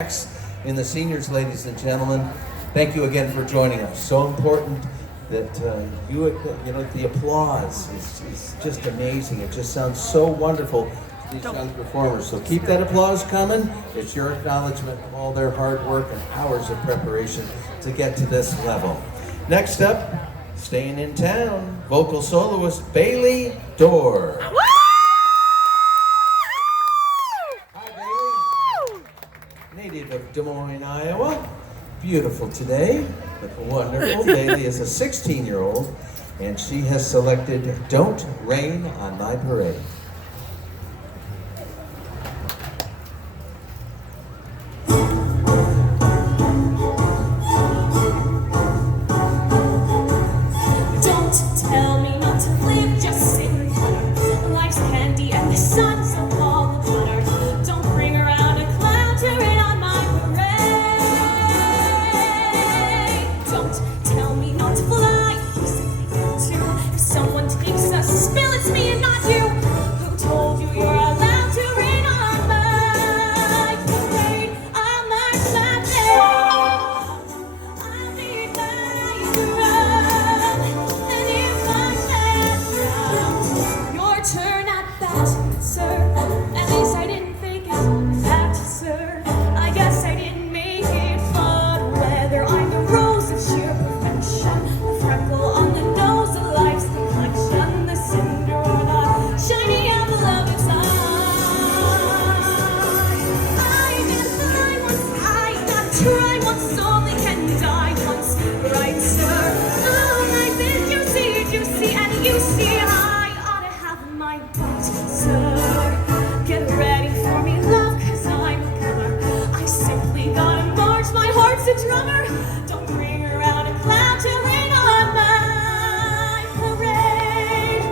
in the seniors, ladies and gentlemen. Thank you again for joining us. So important that the applause is just amazing. It just sounds so wonderful to these young performers. So keep that applause coming. It's your acknowledgement of all their hard work and hours of preparation to get to this level. Next up, staying in town, vocal soloist Bailey Dorr. Native of Des Moines, Iowa. Beautiful today, but wonderful. Bailey is a 16-year-old, and she has selected Don't Rain on My Parade. Don't tell me not to live, just sit and putter. Life's candy and the sun's a ball of butter. Don't bring around a clown to rain on my parade. Don't tell me not to fly, you simply got to. If someone takes a spill, it's me and not you. Who told you you're allowed to rain on my parade? I'll march my day. I'll lead my drum. And if I'm bad, your turn at bat, sir. At least I didn't fake it, that, sir. I guess I didn't make it, but whether I'm the rose of sheer perfection, the freckle on the nose of life's complexion, the cinder or the shiny apple of its eye, I can fly once, I got try once, only can die once, right, sir? Oh, life is juicy, and you see I ought to have my butt, sir. Get ready for me, love, 'cause I'm a comer. I simply gotta march, my heart's a drummer. Don't bring around a cloud to rain on my parade.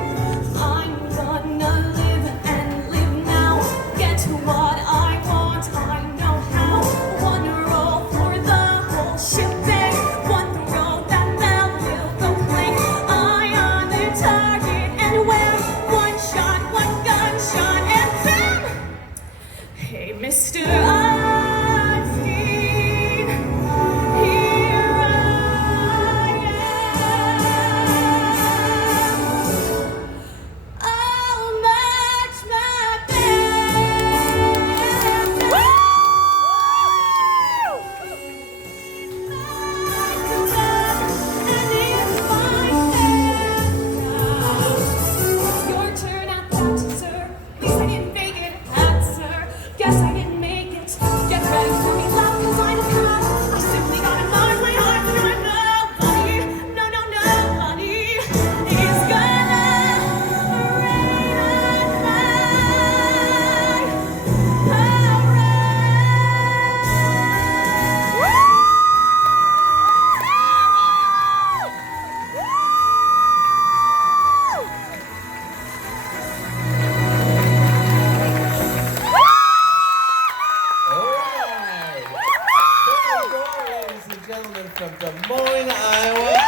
I'm gonna live and live now. Get what I want, I know how. One roll for the whole shebang. One throw that bell will go clang. Eye on the target and wham. One shot, one gunshot, and bam! Hey, Mr. I've seen, here I am. I'll match my band. And if I stand your turn at that, sir. At least I didn't fake it, that, sir. Guess I didn't make it. Get ready for me, love, 'cause I'm a cop. I simply gotta march my heart, and nobody, nobody is gonna rain on my All right. Bailey Dorr, ladies and gentlemen, from Des Moines, Iowa.